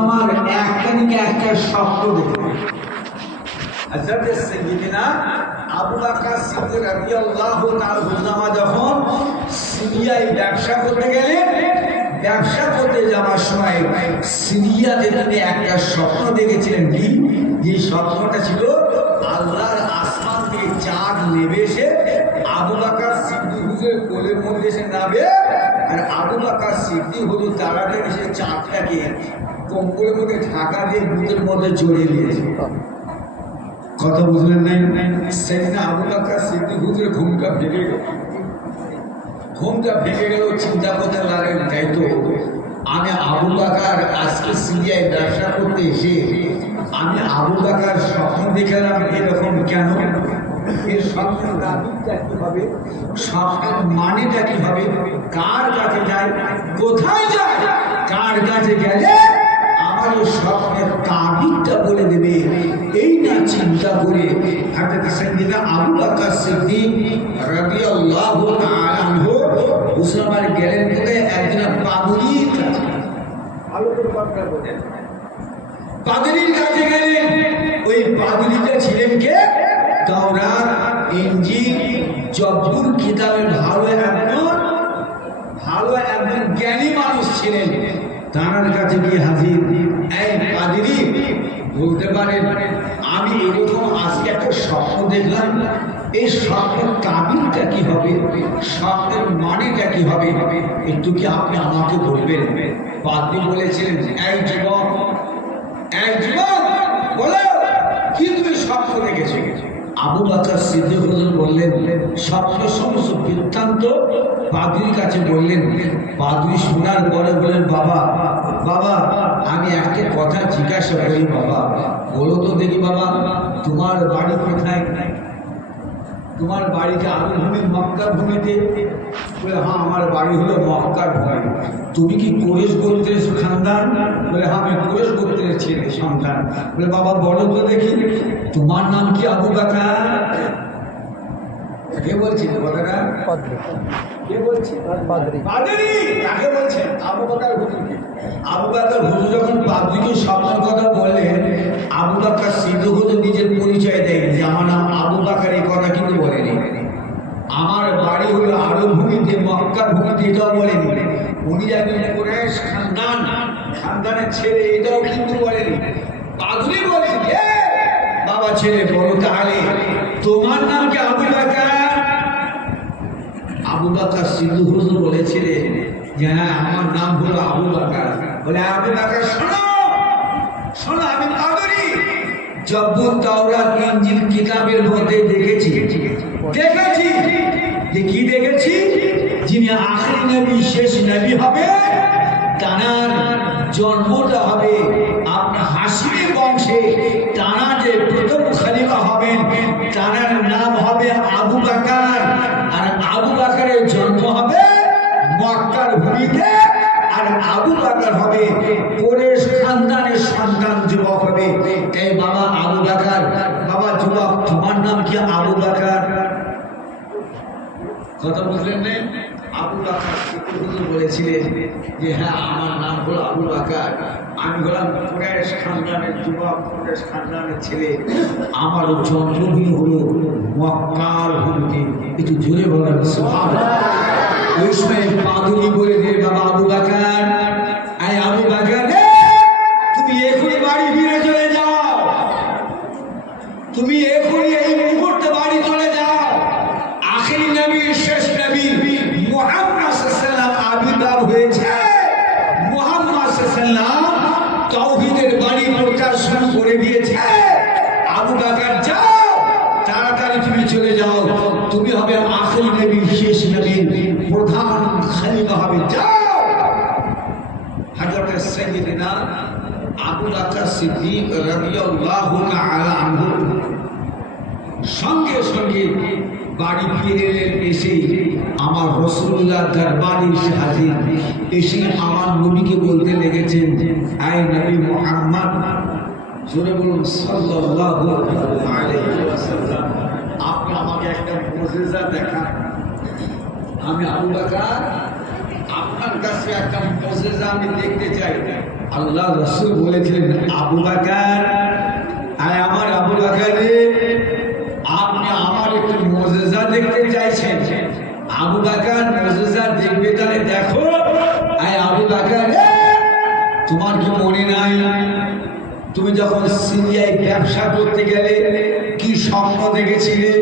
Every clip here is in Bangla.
আমার একটা দিকে একটা স্বপ্ন দেখে হযরত সাইয়্যিদিনা আবু বকর সিদ্দিক রাদিয়াল্লাহু তাআলা যখন সিরিয়ায় ব্যবসা করতে গেলেন, ব্যবসা করতে যাওয়ার সময় সিরিয়াতে তিনি একটা স্বপ্ন দেখেছিলেন। কি যে স্বপ্নটা ছিল, আল্লাহর আসমান থেকে চাঁদ নেমে এসে আবু বকর সিদ্দিক হুজুরের কোলের মধ্যে এসে নামবে, আর আবু বকর সিদ্দিক হুজুর তাড়াতাড়ি এসে চাঁদটাকে কম্বলের মধ্যে ঢাকা দিয়ে বুকের মধ্যে জড়িয়ে দিয়েছে। কথা বুঝলেন নাই? সেদিন আবু বকর সিদ্দিক হুজুরের ঘুমটা ভেঙে গেল। ঘুমটা ভেঙে গেল, চিন্তা করতে লাগলেন, তাই তো আমি আবু বকর আজকে সিরিয়ায় ব্যবসা করতে এসে আমি আবু বকর স্বপ্ন দেখলাম এরকম কেন? এর স্বপ্নের দাবিটা কি হবে, স্বপ্নের মানেটা কি হবে, কার কাছে যায়, কোথায় যায়, কার কাছে গেলে আমার এই স্বপ্নের তাবিজটা বলে দেবে, এইটা চিন্তা করে হযরত সাইয়্যিদনা আবু বকর সিদ্দিক রাদিয়াল্লাহু তাআলা আনহু মুসলমান গেলেন বলে একজন পাদরীর কাছে, ভালো করে কথা বলেন, পাদরীর কাছে গেলেন। ওই পাদরীটা ছিলেন কে? তাওরাত, ইনজিল, জবুর কিতাবের ভালো একজন জ্ঞানী মানুষ ছিলেন। তার কাছে গিয়ে হাজির, এই পাদরী বলতে পারেন আমি এরকম আজকে একটা স্বপ্ন দেখলাম, এই স্বপ্নের তাবিজটা কি হবে, স্বপ্নের মানেটা কি হবে, একটু কি আপনি আমাকে বলবেন? পাদরী বলেছিলেন, এই যুবক বলো কি তুমি স্বপ্ন দেখেছো? আবু বকর সিদ্দিক হুজুর বললেন, স্বপ্নের সমস্ত বৃত্তান্ত পাদরীর কাছে বললেন। পাদরী শোনার পরে বললেন, বাবা আমি একটা কথা জিজ্ঞাসা করি, বাবা বলো তো দেখি, বাবা তোমার বাড়ি কোথায়? তোমার বাড়িতে আরবভূমি মক্কার ভূমিতে? বলে হ্যাঁ, আমার বাড়ি হলো মক্কার ভূমি। তুমি কি কুরাইশ গোত্রের খানদান? বলে হ্যাঁ, আমি কুরাইশ গোত্রের ছেলে সন্তান। বলে বাবা বলো তো দেখি, তোমার নাম কি আবু বকর? কে বলছে কথাটা? কে বলছে? পাদরী। কাকে বলছেন? আবু বকর হুজুরকে। আবু বকর হুজুর যখন পাদরীকে স্বপ্নের কথা বললেন, আবু বকর সিদ্দিক হুজুর নিজের পরিচয় দেয় যে আমার নাম আবু বকর, এই কথা কিন্তু বলেনি। আমার বাড়ি হলো আরব ভূমিতে, মক্কার ভূমিতে, এটাও বলেনি। উনি একজন কুরাইশ খানদানের ছেলে, এটাও কিন্তু বলেনি। পাদরী বলেন, বাবা ছেলে বলো তাহলে তোমার নাম কি আবু বকর? আবু বকর সিদ্দিক হুজুর বলেছিলেন যে হ্যাঁ, আমার নাম হলো আবু বকর। বলে আবু বকর শোনো, আমি পাদরী জবুর, তাওরাত, ইনজিল কিতাবের মধ্যে দেখেছি যে কি দেখেছি, যিনি আখিরি নবী, শেষ নবী হবে, তানার জন্মটা হবে আপনার হাশিমের বংশে, তারা যে প্রথম খলিফা হবেন তার নাম হবে আবু বকর, আর আবু বকরের জন্ম হবে মক্কার ভূমিতে, আর আবু বকর হবে কুরাইশ খানদানের সন্তান, যুবক হবে। এই বাবা আবু বকর, বাবা যুবক তোমার নাম কি আবু বকর? কথা বুঝলেন না? আবু বকর সিদ্দিক বলেছিলেন যে হ্যাঁ, আমার নাম হলো আবু বকর, আমি হলাম কুরাইশ খানদানের যুবক, কুরাইশ খানদানের ছেলে, আমার জন্মভূমি হলো মক্কার ভূমিতে। একটু জোরে বলেন সুবহানাল্লাহ। ওই সময় পাদরী বলে দিয়ে, বাবা আবু বকর, এই আবু বকর তুমি এখনই বাড়ি ফিরে চলে যাও, তুমি এখনই এই মুহূর্তে বাড়ি চলে যাও। আখিরি নবী, শেষ নবী মুহাম্মদ সাল্লাল্লাহু আলাইহি ওয়াসাল্লাম আবির্ভাব হয়েছে। মুহাম্মদ সাল্লাল্লাহু তাওহীদের বাণী প্রচার শুরু করে দিয়েছে। আবু বকর যাও, তাড়াতাড়ি তুমি চলে যাও, তুমি হবে আখিরি নবী, শেষ নবী, প্রধান খলিফা হবে, যাও। হযরত সাইয়্যিদিনা আবু বকর সিদ্দিক রাদিয়াল্লাহু তাআলা আনহু সঙ্গে সঙ্গে বাড়ি ফিরে এলেন। এসে আমার রাসূলুল্লাহ দরবারে এসে হাজির, এসে আমার নবীকে বলতে লেগেছেন, আয় নবী মুহাম্মদ, জোরে বলুন সাল্লাল্লাহু আলাইহি ওয়াসাল্লাম, আপনি আমাকে একটা মুজিজা দেখান। আমি আবু বকর আপনার কাছে একটা মুজিজা আমি দেখতে চাই। আল্লাহ রাসূল বলেছিলেন, আবু বকর, আয় আমার আবু বকর রে, আপনি আমার একটু মুজিজা দেখতে চাইছেন? আবু বকর মুজিজা দেখবে, তাহলে দেখো। আয় আবু বকর রে, তোমার কি মনে নাই তুমি যখন সিরিয়ায় ব্যবসা করতে গেলে কি স্বপ্ন দেখেছিলে?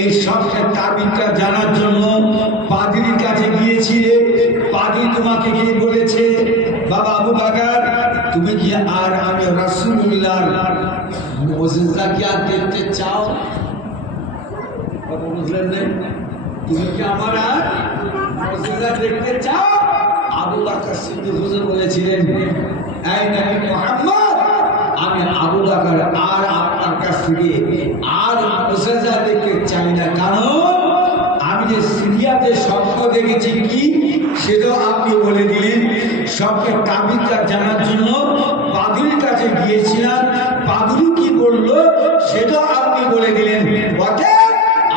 এই স্বপ্নের তাবিজটা জানার জন্য পাদ্রীর কাছে গিয়েছিলে। পাদ্রী তোমাকে কি বলেছে? বাবা আবু বকর, তুমি কি আর আমি রাসূলুল্লাহর মুজিজা কি আর দেখতে চাও? বুঝলেন না? তুমি কি আমার আর মুজিজা দেখতে চাও? আবু বকর সিদ্দিক হুজুর বলেছিলেন, এই নবী মুহাম্মদ, আমি আবু বকর আর আপনার কাছ থেকে আর মুজিজা দেখতে চাই না। কারণ আমি যে সিরিয়াতে স্বপ্ন দেখেছি কি সেটাও আপনি বলে দিলেন। স্বপ্নের তাবিজটা জানার জন্য পাদ্রীর কাছে গিয়েছিলাম, পাদ্রী কি বললো সেটাও আপনি বলে দিলেন।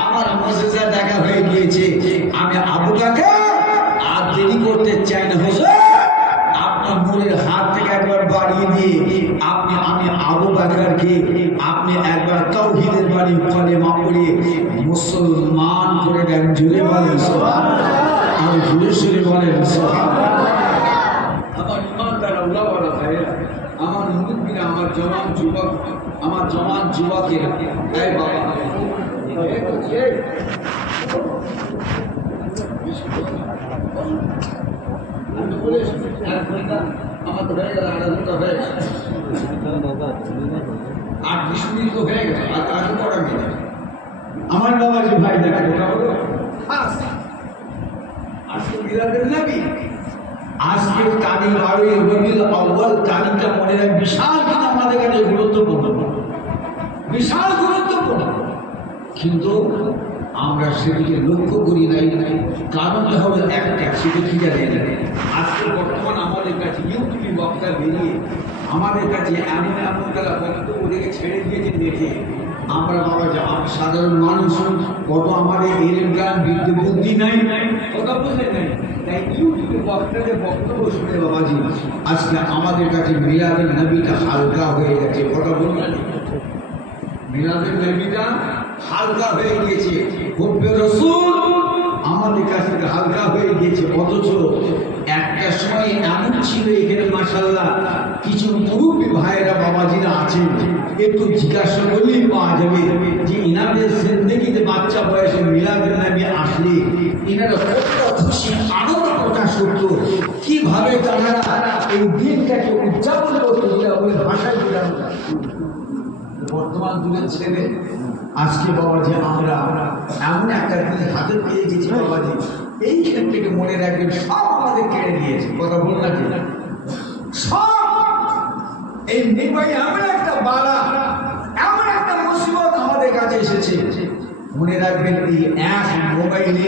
আমার মুজিজা দেখা হয়ে গিয়েছে। আমি আবু বকর আর দেরি করতে চাই না হুজুর, আপনার মনের হাত থেকে একবার বাড়িয়ে দিয়ে আমি আবু বকরকে আপনি একবার তাওহীদের বাণী কলেমা পড়ে মুসলমান করে দেন। জুড়ে বলেন সুবহানাল্লাহ, আর জুড়ে সুরে বলেন সুবহানাল্লাহ। আমার ইমানদার আল্লাহ ওয়ালা ভাইরা, আমার মুরব্বিরা, আমার জওয়ান যুবক, আমার জওয়ান যুবকেরা, এই বাবা আমার তো হয়ে গেল, 8 ঘন্টা হয়ে গেছে, 8-20 মিনিট তো হয়ে গেছে, আর আগে পড়া মিলে আমার বাবাজি ভাই দেখা কথা হলো। আজকে মিলাদের নবী, আজকে তারিখ 12 রবিউল আউয়াল তারিখটা মনে রাখ, বিশাল কিন্তু আমাদের কাছে গুরুত্বপূর্ণ, বিশাল গুরুত্বপূর্ণ, কিন্তু আমরা সেদিকে লক্ষ্য করি নাই। কারণটা হলো একটা, সেটা কি জানেন? আজকে বর্তমান আমাদের কাছে ইউটিউবে বক্তা বেরিয়ে আমাদের কাছে এমন এমন তারা বক্তব্য ওদেরকে ছেড়ে দিয়েছে দেখে আমরা বাবা যে সাধারণ মানুষ কত আমাদের এলেম জ্ঞান বুদ্ধি নাই, কথা বুঝলেন নাই, তাই ইউটিউবে বক্তাদের বক্তব্য শুনে বাবাজি আজকে আমাদের কাছে মিলাদের নবীটা হালকা হয়ে গেছে। কথা বললেন, মিলাদের নবীটা হালকা হয়ে গিয়েছে, হুব্বে রাসূল আমাদের কাছে হালকা হয়ে গিয়েছে। অথচ একটা সময় এমন ছিল এখানে মাশাআল্লাহ কিছু মুরব্বী ভাইয়েরা বাবাজিরা আছেন, একটু জিজ্ঞাসা করলেই পাওয়া যাবে যে ইনাদের জিন্দেগিতে বাচ্চা বয়সে মিলাদুন নবী আসলে ইনারা কত খুশি আনন্দ প্রকাশ করতো, কিভাবে তারা এই দিনটাকে উদযাপন করতো, ওই ভাষায় বোঝানো। বর্তমান যুগের ছেলে আজকে বাবাজি আমরা এমন একটা দিন হাতে পেয়ে গেছি বাবাজি, এইখান থেকে মনে রাখবেন সব আমাদের কেড়ে নিয়েছে। কথা বল না কি সব এই নিবাই এমন একটা বালা, এমন একটা মুসিবত আমাদের কাছে এসেছে। মনে রাখবেন এই এক মোবাইলে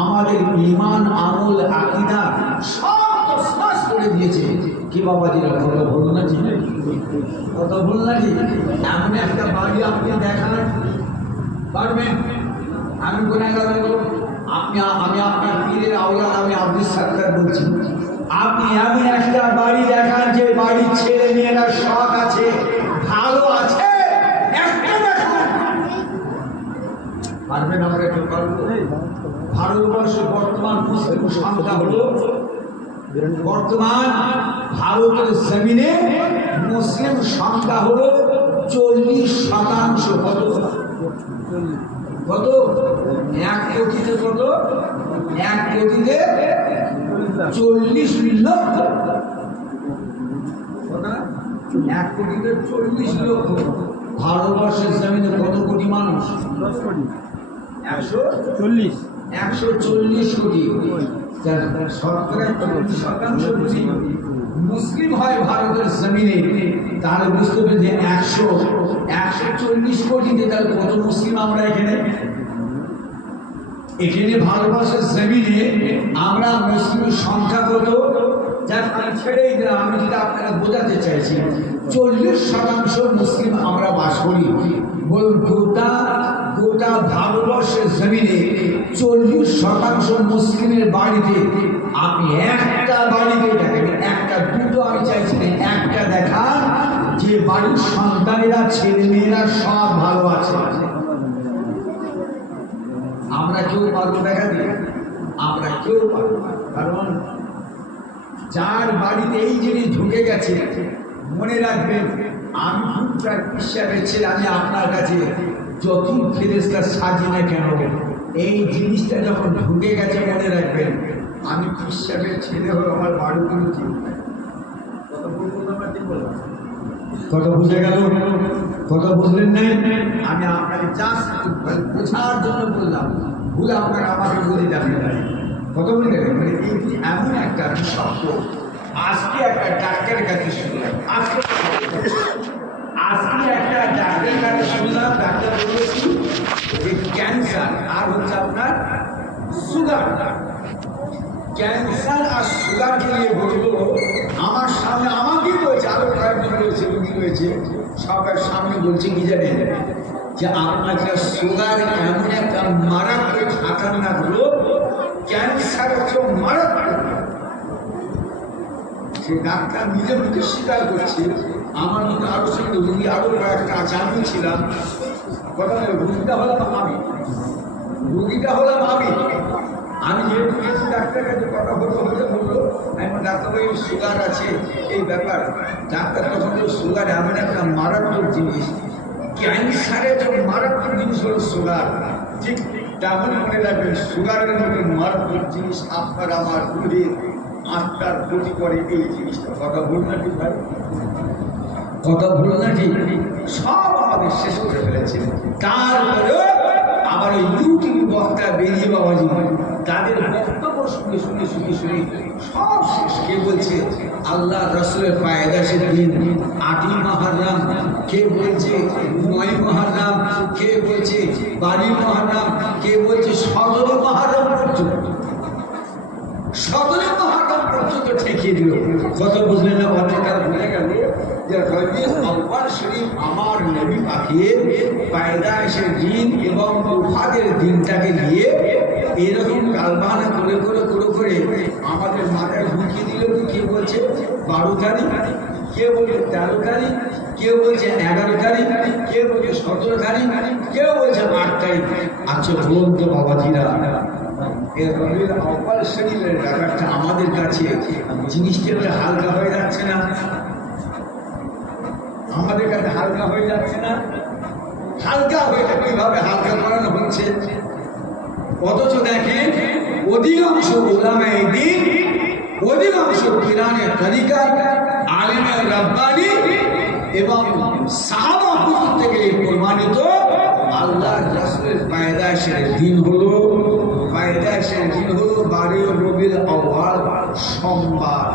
আমাদের ঈমান, আমল, আকীদা সব তছনছ করে দিয়েছে। কি বাবাজিরা কথা বল না কি, কথা বল না কি? এমন একটা বাড়ি আপনি দেখান পারবেন? আমি গুনাহগার, আমি আপনার পীরের আওলাদ, আমি আব্দুল সাত্তার বলছি। আপনি এমন একটা বাড়ি দেখান যে বাড়ির ছেলে মেয়েরা শখ আছে, ভালো আছে, একটা দেখান পারবেন? আমরা একটু পারবো? ভারতবর্ষে বর্তমান মুসলিম সংখ্যা হলো, বর্তমান ভারতের জমিনে মুসলিম সংখ্যা হলো 40%। কত কত? 1 কোটিতে কত? 1 কোটিতে 40 লক্ষ। 1 কোটিতে 40 লক্ষ। ভারতবর্ষের জমিনে কত কোটি মানুষ? 10 কোটি। 140 কোটি। শতকরা 40% মুসলিম হয় ভারতের জমিনে, তাহলে বুঝতে হবে যে 140 কোটিতে তাহলে কত মুসলিম আমরা এখানে ভারতবর্ষের জমিনে আমরা মুসলিমের সংখ্যা কত? যার আমি ছেড়েই দিলাম, আমি যেটা আপনারা বোঝাতে চাইছি 40% মুসলিম আমরা বাস করি। বলুন গোটা ভারতবর্ষের জমিনে 40% মুসলিমের বাড়িতে আপনি একটা বাড়িতে দেখেন, একটা দুটো আমি চাইছি না, যে বাড়ির সন্তানেরা ছেলে মেয়েরা সব ভালো আছে। আমরা কেউ পারবো দেখা দিই, আমরা কেউ পারবো না। কারণ যার বাড়িতে এই জিনিস ঢুকে গেছে, মনে রাখবেন আমি খুব প্রায় বিশ্বাসের ছেলে, আমি আপনার কাছে যতই ফেরেশতা সাজি না কেন, এই জিনিসটা যখন ঢুকে গেছে মনে রাখবেন আমি বিশ্বাসের ছেলে হলো আমার বাড়িগুলো চিন্তা। কথা বুঝে গেল? কথা বুঝলেন নাই? আমি আপনাকে জাস্ট বোঝার জন্য বললাম, ভুল আপনারা আমাকে বলে যাবেন না। কথা বুঝে গেল? মানে এই এমন একটা শব্দ আজকে একটা ডাক্তারের কাছে শুনলাম, আজকে একটা ডাক্তারের কাছে শুনলাম, ডাক্তার বলেছি যে ক্যান্সার আর হচ্ছে আপনার সুগার, ক্যান্সার আর সুগারকে নিয়ে বলবো আমার সামনে, আমাকেই বলছে, আরো কয়েকজন রয়েছে, রুগী রয়েছে, সবার সামনে বলছে কি জানেন, যে আপনার সুগার এমন একটা মারাত্মক খাতারনাক রোগ, ক্যান্সার হচ্ছে মারাত্মক। সে ডাক্তার নিজে মুখে স্বীকার করছে। আমার মধ্যে আরো সঙ্গে রুগী আরো কয়েকটা আছে, আমি ছিলাম। কথা বলে রুগীটা হলাম আমি, রুগীটা হলাম আমি যেহেতু গেছি ডাক্তারের কাছে, কথা বলতে বললো এখন ডাক্তারবাবু সুগার আছে, এই ব্যাপার। ডাক্তার তখন সুগার এমন একটা মারাত্মক জিনিস, ক্যান্সারের যে মারাত্মক জিনিস হলো সুগার, ঠিক তেমন মনে রাখবেন সুগারের মধ্যে মারাত্মক জিনিস আপনার আমার শরীর আত্মার ক্ষতি করে এই জিনিসটা। কথা ভুল না ঠিক ভাই? কথা ভুল না ঠিক? সব আমাদের শেষ করে ফেলেছে। তারপরে আবার ওই ইউটিউব বক্তা বেরিয়ে বাবাজি তাদের বক্তব্য শুনে শুনে শুনে শুনে সব শেষ। কে বলছে আল্লাহ রসুলের পায়দাসের দিন ৮ই মুহররম, কে বলছে ৯ মুহররম, কে বলছে ১২ মুহররম, কে বলছে ১৭ মুহররম পর্যন্ত, ১৭ মুহররম পর্যন্ত ঠেকিয়ে দিল। কত বুঝলেন না? কথাটা বুঝে গেল যে রবিউল আউয়াল শরীফ আমার নবী পাকের পায়দাসের দিন এবং ওফাতের দিনটাকে নিয়ে এরকম গালবাহানা করে করে করে করে আমাদের মাথায় ঢুকিয়ে দিল। কে বলছে ১২ তারিখ, কে বলছে ১৩ তারিখ, কেউ বলছে ১১ তারিখ, কেউ বলছে ১৭ তারিখ, কেউ বলছে ৮ তারিখ। আচ্ছা বলতো বাবাজিরা, এই রবিউল আউয়াল শরীফের ব্যাপারটা আমাদের কাছে জিনিসটা হালকা হয়ে যাচ্ছে না? আমাদের কাছে হালকা হয়ে যাচ্ছে না? হালকা হয়ে কিভাবে হালকা করানো হচ্ছে? অথচ দেখেন অধিকাংশ উলামায়ে দ্বীন, অধিকাংশ কিরানে তরিকা, আলেমে রাব্বানি এবং সাহাবা হুজুর থেকে প্রমাণিত আল্লাহ রাসূলের পায়দাশের দিন হলো 12 রবিউল আউয়াল সোমবার।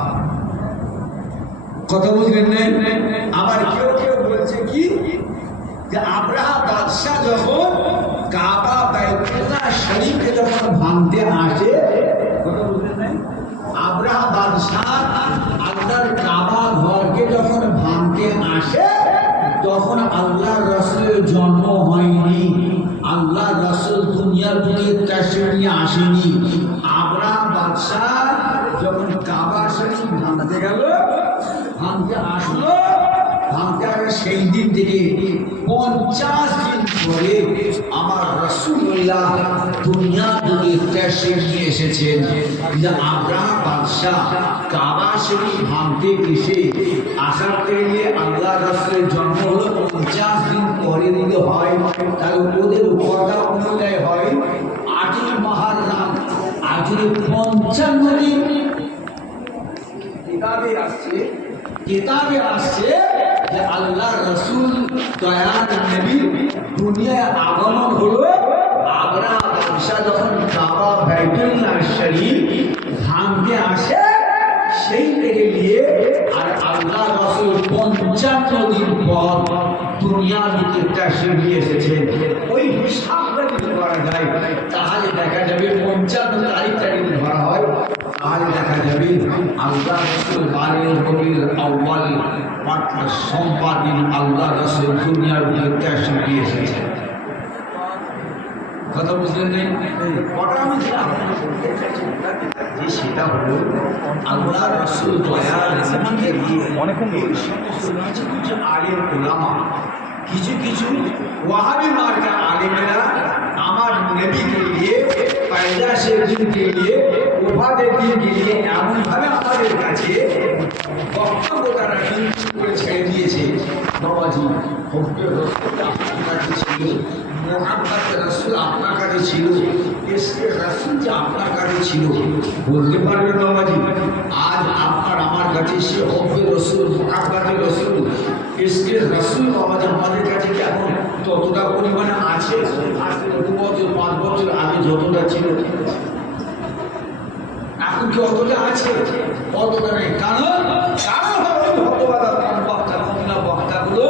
কথা বুঝলেন না? আবার কেউ কেউ বলছে কি যে আব্রাহা বাদশাহ যখন কাবা বাইতুল্লাহ শরীফকে যখন ভাঙতে আসে, কথা বুঝলেন না? আব্রাহা বাদশাহ আল্লাহর কাবা ঘরকে যখন ভাঙতে আসে তখন আল্লাহ রাসূলের জন্ম হয়নি, আল্লাহ রাসূল দুনিয়ার বুকে তাশরীফ নিয়ে আসেনি। আব্রাহা বাদশাহ যখন কাবা শরীফ ভাঙতে গেল, ভাঙতে আসলো, ভাঙতে আসলে সেই দিন থেকে 50 দিন পরে আমার রাসূলুল্লাহ দুনিয়ার বুকে তাশরীফ নিয়ে এসেছেন। আব্রাহা বাদশাহ কাবা শরীফ ভাঙতে এসে আসার থেকে আল্লাহ রাসূলের জন্ম হলো 50 দিন পরে দিতে হয়, তাহলে ওদের কথা অনুযায়ী হয় ৮ই মুহররম। আর যদি ৫৫ দিন কিতাবে আসছে যে আল্লাহ রাসূল দয়ার নবী দুনিয়ায় আগমন হলো আব্রাহা বাদশাহ যখন কাবা বাইতুল্লাহ শরীফ ভাঙতে আসে, সেই থেকে নিয়ে আর আল্লাহ রাসূল ৫৫ দিন পর দুনিয়ার ভিতরে তাশরীফ নিয়ে এসেছেন। ওই হিসাবটা যদি করা যায় তাহলে দেখা যাবে ৫৫ তারিখটা যদি ধরা হয় তাহলে দেখা যাবে আল্লাহ রাসূল 12 রবিউল আউয়াল অর্থাৎ সোমবার দিন আল্লাহ রাসূল দুনিয়ার ভিতরে তাশরীফ নিয়ে এসেছেন। কথা বুঝলেন নেই কটা আমি যে সেটা হলো আল্লাহ রাসূল দয়াল নবীকে দিয়ে কিছু কিছু আলেম ওলামা কিছু কিছু ওয়াহাবি মার্কা আলেমেরা আমার নবীকে দিয়ে পয়দাশের দিনকে দিয়ে ওফাদের দিনকে দিয়ে এমনভাবে আমাদের কাছে বক্তব্য তারা কিন্তু করে ছেড়ে দিয়েছে বাবাজি হব্বের রসুল আপনার কাছে ছিল মোহাম্মদ রসুল আপনার কাছে ছিল এসকে রসুল যে আপনার কাছে ছিল বলতে পারবেন বাবাজি আজ আপনার আমার কাছে সে হব্বের রসুল মোহাম্মদ রসুল এসকে রসুল বাবাজি আমাদের কাছে কি এখন ততটা পরিমাণে আছে আজ থেকে 2 বছর 5 বছর আগে যতটা ছিল এখন কি অতটা আছে অতটা নেই কারণ বক্তাগুলো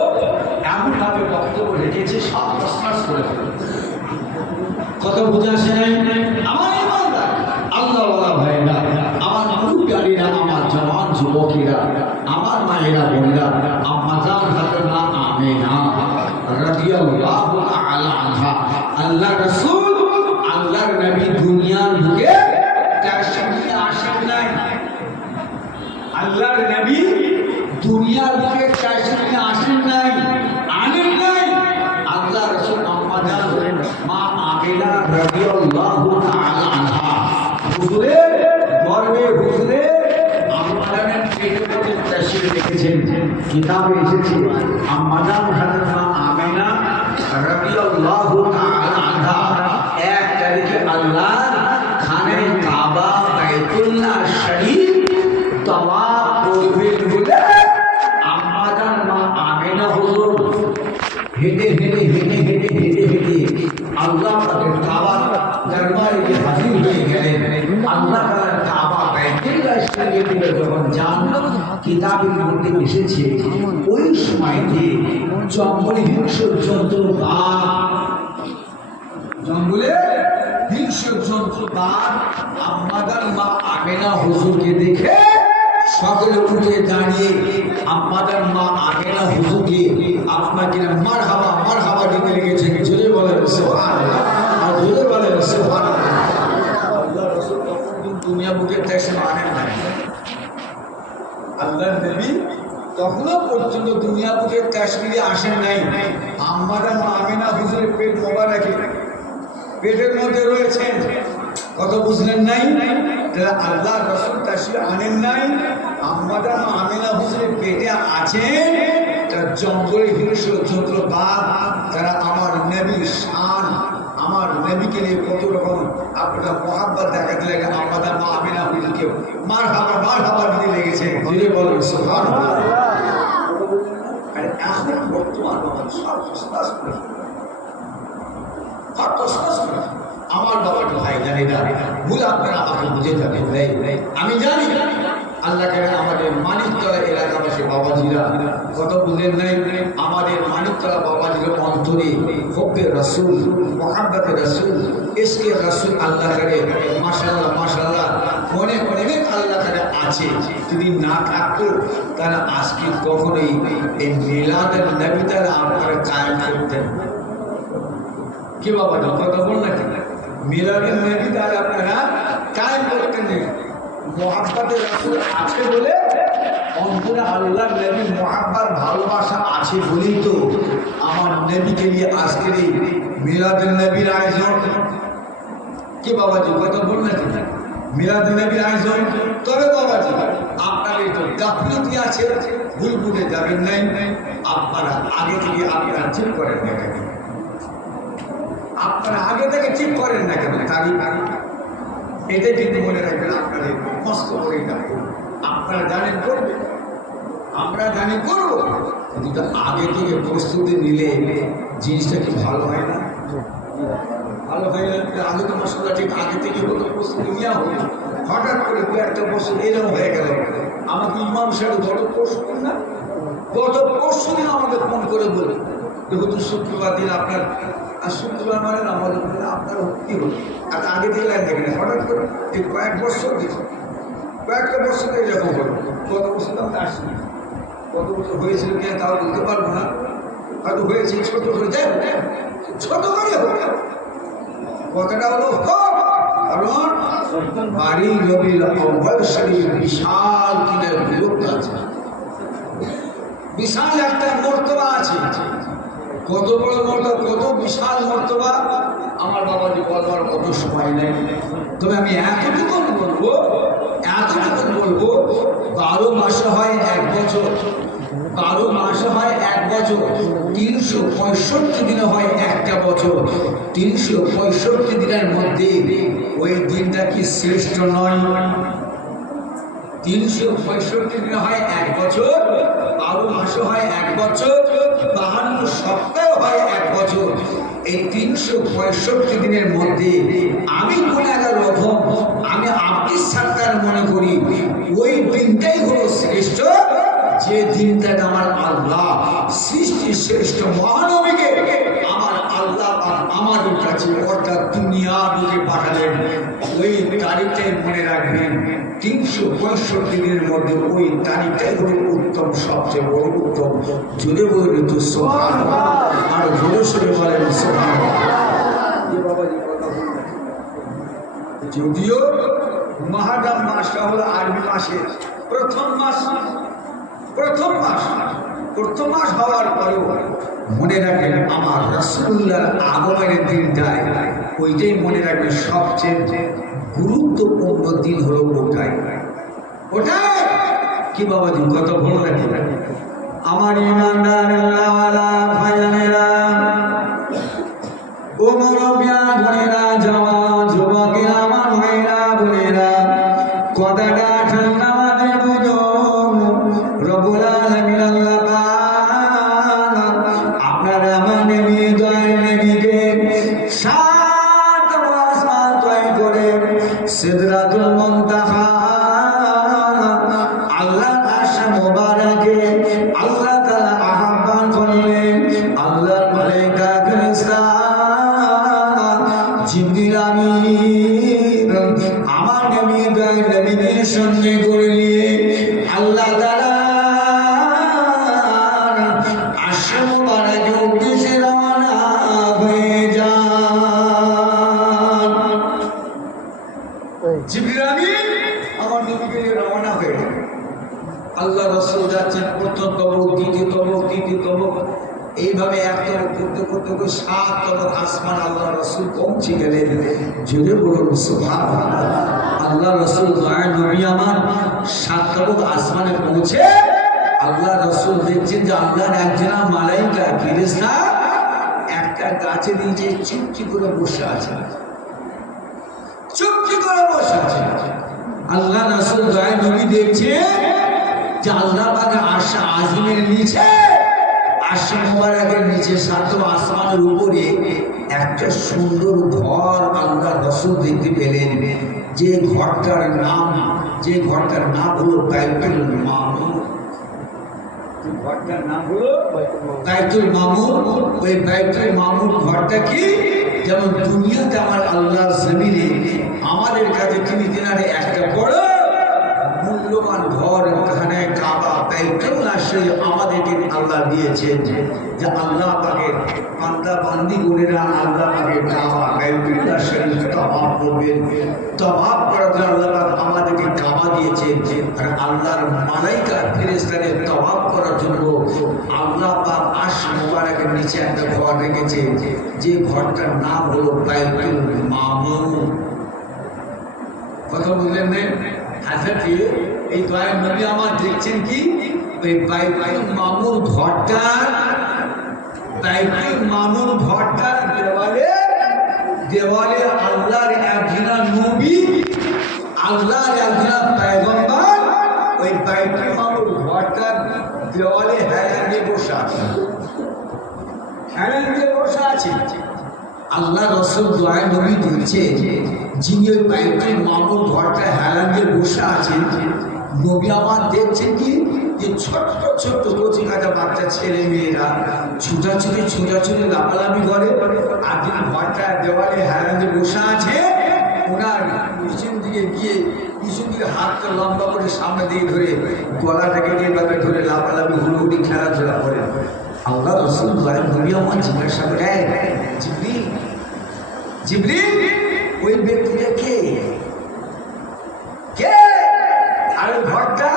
এমনভাবে বক্তব্য রেখেছে সব প্রশ্বাস করে কত বোঝা আসে নাই আমার আল্লাহ ভাইরা আমার মুরব্বিরা আমার জওয়ান যুবকেরা আমার মায়েরা বোনেরা আম্মাজান হাজরা আমিনা রাদিয়াল্লাহু তাআলা আনহা আল্লাহ রাসূল আল্লাহর নবী দুনিয়ার বুকে তার সামনে আসেন নাই আল্লাহর নবী দুনিয়ার বুকে তার সামনে আসেন নাই আনেন নাই আল্লাহ রাসূল আম্মাজান মা আমিনা রাদিয়াল্লাহু তাআলা আনহা হুজুরের গর্বে হুজুরে আম্মাজানের পেটের মধ্যে তাশরীফ রেখেছেন কিতাবে এসেছে আম্মাজান হযরত মা আমিনা রাদিয়াল্লাহু তাআলা আনহা এক তারিখে আল্লাহ খানে কাবা বাইতুল্লাহ শরীফ তাওয়াফ করবেন বলে আম্মাজান মা আমিনা হুজুর হেঁটে আল্লাহ পাকের কাবা দরবারে গিয়ে হাজির হয়ে গেলেন আল্লাহ তাআলা কাবা বাইতুল্লাহ শরীফে যখন যান কিতাবের মধ্যে এসেছে ওই সময়তে জঙ্গলে হিংস্র জন্তু জঙ্গলে হিংস্র জন্তু আম্মাজান মা আমিনা হুজুরকে দেখে সকলে উঠে দাঁড়িয়ে আম্মাজান মা আমিনা হুজুরকে আপনাকে মারহাবা দিতে লেগেছেন জোরে বলেন সুবহানাল্লাহ আর জোরে বলেন সুবহানাল্লাহ আল্লাহ রাসূল তখন দুনিয়া বুকে তেসে আনেন নাই আল্লাহর নবী তখনও পর্যন্ত দুনিয়া বুকে কাশ্মীরে আসেন নাই আম্মাজান মা আমিনা হুজুরের পেট মোবারকে পেটের মধ্যে রয়েছেন কত বুঝলেন নাই তাহলে আল্লাহ রাসূল তাশরীফ আনেন নাই আম্মাজান মা আমিনা হুজুরের পেটে আছেন তার জঙ্গলে হিংস্র জন্তু তারা আমার নবীর শান আমার নবীকে নিয়ে কত রকম আপনারা মহাব্বত দেখাতে লাগে আম্মাজান মা আমিনা হুজুরকে মারহাবা দিতে লেগেছে জোরে বলেন সুবহানাল্লাহ আর এখন বর্তমান সব আমার বাবার ভাই জানি না ভুল আপনারা আমাকে বুঝে থাকেন আমি জানি আল্লাহ করে আমাদের মানিকতলা এলাকাবাসী বাবাজিরা কত বুঝলেন নাই আমাদের মানিকতলা বাবাজির অন্তরে হব্বে রাসূল মুহাব্বতে রাসূল ইশকে রাসূল আল্লাহ করে মাশাআল্লাহ অনেক আল্লাহ করে আছে যদি না থাকতো তারা আজকে কখনোই এই মিলাদের নবী তারা আপনারা কায়েম করতেন কি বাবা কথা বল না মিলাদের নবী তারা আপনারা কায়েম করতেন না মুহাব্বতে রাসূল আছে বলে অন্তরে আল্লাহর নবীর মুহাব্বত ভালোবাসা আছে বলেই তো আমার নবীকে নিয়ে আজকের এই মিলাদুন নবীর আয়োজন কি বাবাজি কথা বল না মিলাদুন নবীর আয়োজন তবে বাবাজি আপনার এই তো গাফিলতি আছে ভুল বুঝে যাবেন নাই আপনারা আগে থেকে আপনারা ঠিক করেন না কেন আপনারা আগে থেকে ঠিক করেন না কেন তারিখ এটা কিন্তু মনে রাখবেন আপনাদের কষ্ট করে যাবে আপনারা জানেন করবে আমরা জানি করবো কিন্তু আগে থেকে প্রস্তুতি নিলে জিনিসটা কি ভালো হয় না ভালো হয় না আগে তো মশলা ঠিক আগে থেকে হতো প্রস্তুতি নেওয়া হতো হঠাৎ করে দু একটা বছর এরকম হয়ে গেল আমাকে ইমাম সাহেব গত পরশু দিন আমাদের ফোন করে বলি দেখুন শুক্রবার দিন আপনার আর শুক্রবার মানে আমাদের আপনার কি হলো আর আগে দিয়ে লাইন দেখেন হঠাৎ করে এই কয়েক বছর দিয়েছে কয়েকটা বছর এরকম হলো গত বছর তো আমরা আসিনি কত বছর হয়েছিল কিনা তাও বলতে পারবো না হয়তো হয়েছে ছোট করে যাই ছোট করে হোক কথাটা হলো কারণ বাড়ি রবিউল আউয়াল শরীফ বিশাল কিনা গুরুত্ব আছে, বিশাল একটা মর্তবা আছে। কত বড় মর্তবা, কত বিশাল মর্তবা আমার বাবাজি বলবার কত সময় নেই। তবে আমি এতটুকু বলবো 12 মাসে হয় 1 বছর, 12 মাসে হয় 1 বছর, 365 দিনে হয় একটা বছর। 365 দিনের মধ্যে ওই দিনটা কি শ্রেষ্ঠ নয়? 365 দিনে হয় 1 বছর, 12 মাসে হয় 1 বছর, 52 সপ্তাহ হয় 1 বছর। এই 365 দিনের মধ্যে আমি গুনাহগার রকম, আমি আপনি সাত্তার মনে করি ওই দিনটাই হলো শ্রেষ্ঠ, যে দিনটা আমার আল্লাহ সৃষ্টি শ্রেষ্ঠ মহানবীকে আমার আল্লাহ আমাদের কাছে অর্থাৎ দুনিয়া দিকে পাঠালেন। ওই তারিখটাই মনে রাখবেন। 365 দিনের মধ্যে ওই তারিখটাই হলো উত্তম, সবচেয়ে বড় উত্তম। জোরে বলে তো সুবহানাল্লাহ, আর জোরে সরে বলেন সুবহানাল্লাহ। যদিও মুহররম মাসটা হলো আরবি মাসের প্রথম মাস হওয়ার পরেও মনে রাখবেন আমার রাসূলুল্লাহর আগমনের দিনটাই, ওইটাই মনে রাখবেন সবচেয়ে গুরুত্বপূর্ণ দিন হলো ওটাই কি বাবাজি কত ভালো লাগে আমার ইমানদার আল্লাহওয়ালা ভাইজানেরা, ও মুরব্বিয়া ভাইরা, জওয়ান যুবকেরা, আমার ভাইরা বোনেরা, কথাটা ঠান্ডা মাথায় বুঝুন। রব্বুল আলামিন আল্লাহ পাক আপনারা আমার নবী দয়ার নবীকে 7 আসমান তৈরি করে সিদরাতুল মুনতাহা আল্লাহর আরশ মুবারকে আল্লাহ তাআলা আহ্বান করলেন। আল্লাহর মালায়েকা ফেরেশতা জিবরিল আমিন আমার নবী দয়ার নবীকে সঙ্গে করে নিয়ে আল্লাহ তাআলা আরশ মুবারকের উদ্দেশ্যে রওনা হয়ে যান। জিবরিল আমিন আমার নবীকে রওনা হয়ে গেল। আল্লাহ রাসূল যাচ্ছেন প্রথম তবক, দ্বিতীয় তবক, তৃতীয় তবক, এইভাবে এক তবক করতে করতে 7 তবক আসমান আল্লাহ রাসূল পৌঁছে গেলেন। জোরে বলুন সুবহানাল্লাহ। আল্লাহ রাসূল দয়ার নবী আমার 7 তবক আসমানে পৌঁছে আল্লাহ রাসূল দেখছেন যে আল্লাহর একজন মালায়েকা ফেরেশতা একটা গাছের নিচে চুপটি করে বসে আছে, চুপটি করে বসে আছে। আল্লাহ রাসূল দয়ার নবী দেখছে যে আল্লাহ পাকের আরশ আজিমের নিচে, আরশ মুবারকের নিচে 7 আসমানের উপরে একটা সুন্দর ঘর আল্লাহ রাসূল দেখতে পেলেন। যে ঘরটার নাম হলো বাইতুল মামুর। ঘরটার নাম হলো বাইতুল মামুর। ওই বাইতুল মামুর ঘরটা কি, যেমন দুনিয়াতে আমার আল্লাহ জমিনে আমাদের কাছে তিনি দিনারে একটা বড় মূল্যবান ঘর খানে কাবা বাইতুল্লাহ শরীফ আমাদেরকে আল্লাহ দিয়েছেন, যে আল্লাহ পাকের বান্দা বান্দি গুণেরা আল্লাহ পাকের কাবা বাইতুল্লাহ শরীফ তাওয়াফ করবেন। তাওয়াফ করার জন্য আল্লাহ পাক আমাদেরকে কাবা দিয়েছেন। আর আল্লাহর মালায়েকা ফেরেশতাদের তাওয়াফ করার জন্য আল্লাহ পাক আরশ মুবারকের নিচে একটা ঘর রেখেছে, যে ঘরটার নাম হলো বাইতুল মামুর। কথা বুঝলেন না? হাসাতে এই দয়ার নবী আমার দেখছেন কি, ওই বাইতুল মামুর ঘরটার দেওয়ালে আল্লাহর একজন নবী, আল্লাহর একজন পয়গম্বর ওই বাইতুল মামুর ঘরটার দেওয়ালে হেলান দিয়ে বসে আছে। আল্লাহ রাসূল দয়ার নবী দেখছে যিনি ওই বাইতুল মামুর ঘরটা হেলান দিয়ে বসে আছেন। নবী আমার দেখছেন কি, যে ছোট্ট ছোট্ট কচি কাঁচা বাচ্চা ছেলে মেয়েরা ছুটাছুটি লাফালাফি করে। আর যিনি ঘরটা দেওয়ালে হেলান দিয়ে বসে আছে, ওনার পিছন দিকে হাতটা লম্বা করে সামনে দিকে ধরে গলাটাকে এইভাবে ধরে লাফালাফি হুড়ুহুড়ি খেলাধুলা করে। আল্লাহ রাসূল দয়ার নবী আমার জিজ্ঞাসা করে, জিবরিল ওই ব্যক্তিটা কে? কে? আর ওই ঘরটা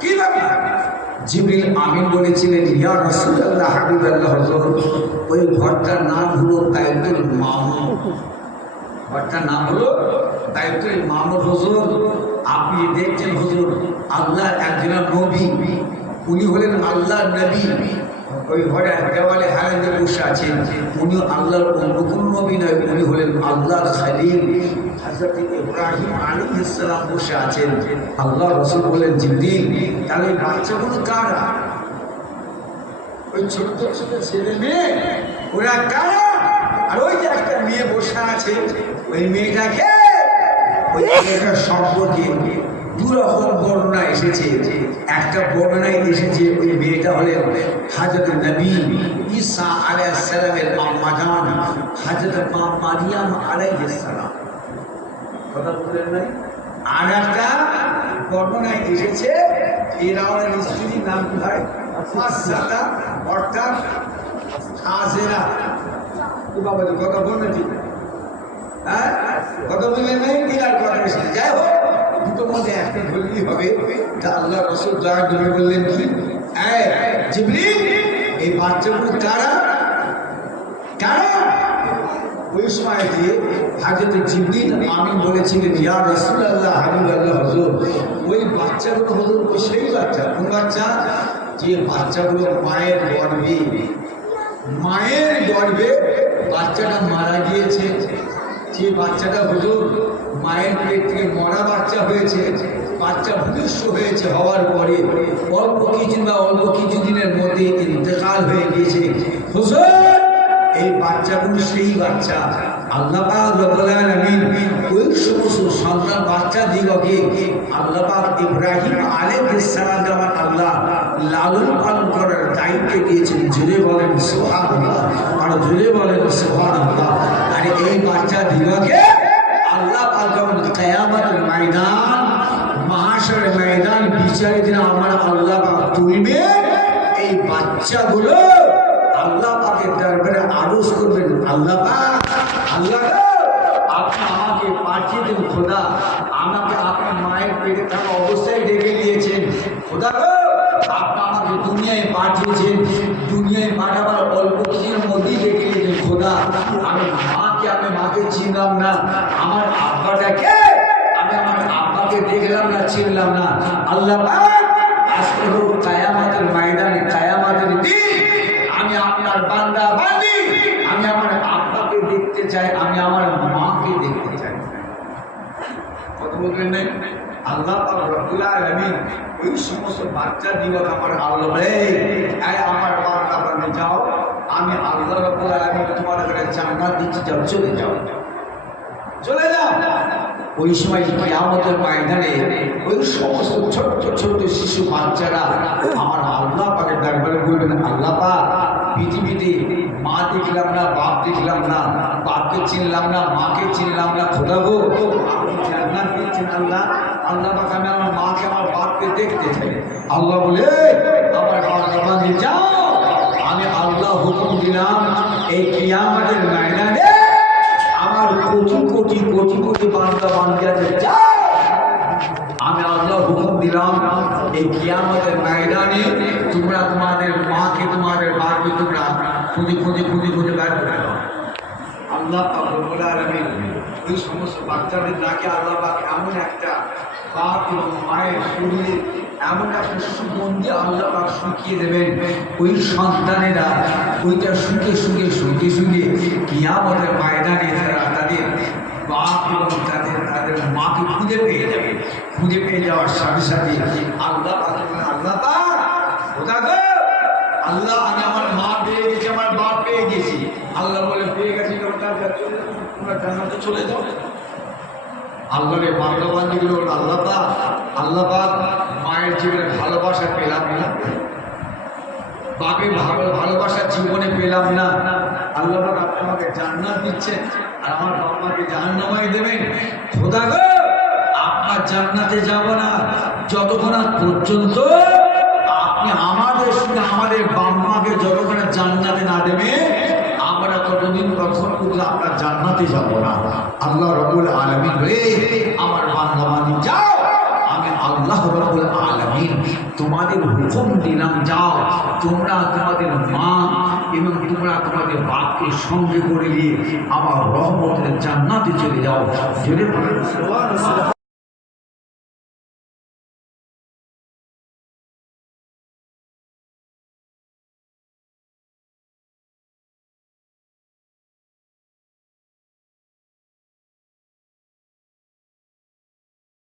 কি ব্যাপার? জিবরিল আমিন বলেছিলেন, ইয়া রাসূলুল্লাহ হাবিবাল্লাহ হুজুর, ওই ঘরটার নাম হলো বাইতুল মামুর। ঘরটার নাম হলো বাইতুল মামুর। হুজুর, আপনি দেখছেন হুজুর, আল্লাহর একজন নবী, উনি হলেন আল্লাহর নবী, ওই ঘরের দেওয়ালে হারাতে বসে আছেন। উনি আল্লাহর অন্য কোনো নবী নয়, উনি হলেন আল্লাহর খলিল হযরত ইব্রাহিম আলাইহিস সালাম বসে আছেন। আল্লাহ রাসূল বলেন, জিবরিল, তাহলে ওই বাচ্চাগুলো কারা? ওই ছোট্ট ছোট ছেলে মেয়ে, ওরা কারা? আর ওই যে একটা মেয়ে বসে আছে, ওই মেয়েটাকে, ওই মেয়েটার সম্পর্কে দুরকম বর্ণনা এসেছে। একটা বর্ণনায় এসেছে ওই মেয়েটা হলেন হযরত নবী ঈসা আলাইহিস সালামের আম্মা জান হযরত মা মারিয়াম আলাইহিস সালাম। কথা বলেন নাই? আর একটা বর্ণনায় এসেছে ফিরআউনের স্ত্রীর নাম কি হয়? হাসসাতা, অর্থাৎ হাজেরা। বাবা কথা বললেন ঠিক? হ্যাঁ, কথা বললেন নাই? কিনার কথা এসেছে। যাই হোক, দুটোর মধ্যে একটা ধরলেই হবে। তা আল্লাহ রাসূল দয়া করে বললেন কি, জিবরিল, এই বাচ্চাগুলো কারা? কারা? ওই সময়তে হযরত জিবরিল আমিন বলেছিলেন, ইয়া রাসূলুল্লাহ হাবিবাল্লাহ হুজুর, ওই বাচ্চাগুলো হুজুর ওই সেই বাচ্চা। কোন বাচ্চা? যে বাচ্চাগুলো মায়ের গর্ভে বাচ্চাটা মারা গিয়েছে। যে বাচ্চাটা হুজুর মায়ের পেট থেকে মরা বাচ্চা হয়েছে, বাচ্চা ভূমিষ্ঠ হয়েছে, হওয়ার পরে অল্প কিছু দিনের মধ্যে ইন্তেকাল হয়ে গিয়েছে। হুজুর, এই বাচ্চাগুলো সেই বাচ্চা। আল্লাহ পাক রব্বুল আলামিন ওই সমস্ত সন্তান বাচ্চা দিগকে আল্লাহ পাক ইব্রাহিম আলাইহিস সালামকে আমার আল্লাহ লালন পালন করার দায়িত্ব দিয়েছেন। জুড়ে বলেন সুবহানাল্লাহ, আর জুড়ে বলেন সুবহানাল্লাহ। আর এই বাচ্চা দিগকে আল্লাহ পাক যখন কিয়ামতের ময়দান, মাহশরের ময়দান, বিচারের দিন আমার আল্লাহ পাক তুলবে, এই বাচ্চাগুলো আল্লাহ পাকের দরবারে আরজ করবেন, আল্লাহ পাক, আল্লাহ আপনি আমাকে পাঠিয়ে দিন। খোদা, আমাকে আপনার মায়ের পেটে থাকা অবস্থায় ডেকে দিয়েছেন। খোদা গো, আপনি আমাকে দুনিয়ায় পাঠিয়েছেন, দুনিয়ায় পাঠাবার অল্প কিছুর মধ্যেই ডেকে দিয়েছেন। খোদা, আমি মাকে চিনলাম না, আমার আব্বাটাকে আমি আমার আব্বাকে দেখলাম না, চিনলাম না। আল্লাহ পাক, আজকে হোক কিয়ামতের ময়দানে, কিয়ামতের দিন আমি আপনার বান্দা বান্দি, আমি আমার আব্বাকে দেখতে চাই, আমি আমার মাকে দেখতে চাই। কথা বলবেন না? আল্লাহ পাক রব্বুল আলামিন ওই সমস্ত বাচ্চা দিবস আমার আল্লাহ, আমার বান্দা বান্দি যাও, আমি আল্লাহ রব্বুল আলামিন তোমার কাছে জান্নাত দিচ্ছি, যাও, চলে যাও, চলে যাও। ওই সময় কিয়ামতের ময়দানে ওই সমস্ত ছোট্ট ছোট্ট শিশু বাচ্চারা আমার আল্লাহ পাকের দরবারে বলবেন, আল্লাহ পাক, পৃথিবীতে মা দেখলাম না, বাপ দেখলাম না, বাপকে চিনলাম না, মাকে চিনলাম না। খোদা গো, আপনি জান্নাত দিচ্ছেন আল্লাহ, আল্লাহ পাক আমি আমার মাকে, আমার বাপকে দেখতে চাই। আল্লাহ বলে, আমার বান্দা যাও, আমি আল্লাহ হুকুম দিলাম, এই কিয়ামতের ময়দানে আমার কোটি কোটি কোটি কোটি বান্দা বান্দি আছে, যাও, আমি আল্লাহ হুকুম দিলাম, এই কিয়ামতের ময়দানে তোমরা তোমাদের মাকে, তোমাদের বাপকে তোমরা খুঁজে খুঁজে খুঁজে খুঁজে বের করে দাও। আল্লাহ পাক রব্বুল আলামিন ওই সমস্ত বাচ্চাদের ডাকে আল্লাহ পাক এমন একটা বাপ এবং মায়ের শরীরে এমন একটা সুগন্ধি আল্লাহ পাক শুকিয়ে দেবেন, ওই সন্তানেরা ওইটা শুকে শুকে শুকে শুকে কিয়ামতের ময়দানে তারা তাদের বাপ এবং তাদের মাকে খুঁজে পেয়ে যাবে। খুঁজে পেয়ে যাওয়ার সাথে সাথে আল্লাহ পাক, আল্লাহ পাক, খোদা গো, আল্লাহ, আমি আমার মা পেয়ে গেছি, আমার বাপ পেয়ে গেছি। আল্লাহ বলে, পেয়ে গেছি, তোমরা জান্নাতে চলে যাও। আল্লাহরে বান্দা বান্দিগুলো, আল্লাহ পাক, আল্লাহ পাক, মায়ের জীবনে ভালোবাসা পেলাম না, বাপের ভালোবাসা জীবনে পেলাম না, আল্লাহ পাক আপনি আমাকে জান্নাত দিচ্ছেন, আর আমার বাবাকে জাহান্নামে দেবেন। খোদা গো, আপনার জান্নাতে যাব না যতক্ষণ পর্যন্ত আপনি আমাদের সঙ্গে আমাদের বাপ মাকে যতক্ষণ জান্নাতে না দেবে, আমরা ততদিন যতক্ষণ পর্যন্ত আমরা জান্নাতে যাব না। আল্লাহ রাব্বুল আলামিন রে আমার বান্দা বান্দি যাও, আমি আল্লাহ রাব্বুল আলামিন তোমাদের হুকুম দিলাম যাও তোমরা তোমাদের মা এবং তোমরা তোমাদের বাপকে সঙ্গে করে নিয়ে আমার রহমতের জান্নাতে চলে যাও। জোরে বলেন সুবহানাল্লাহ।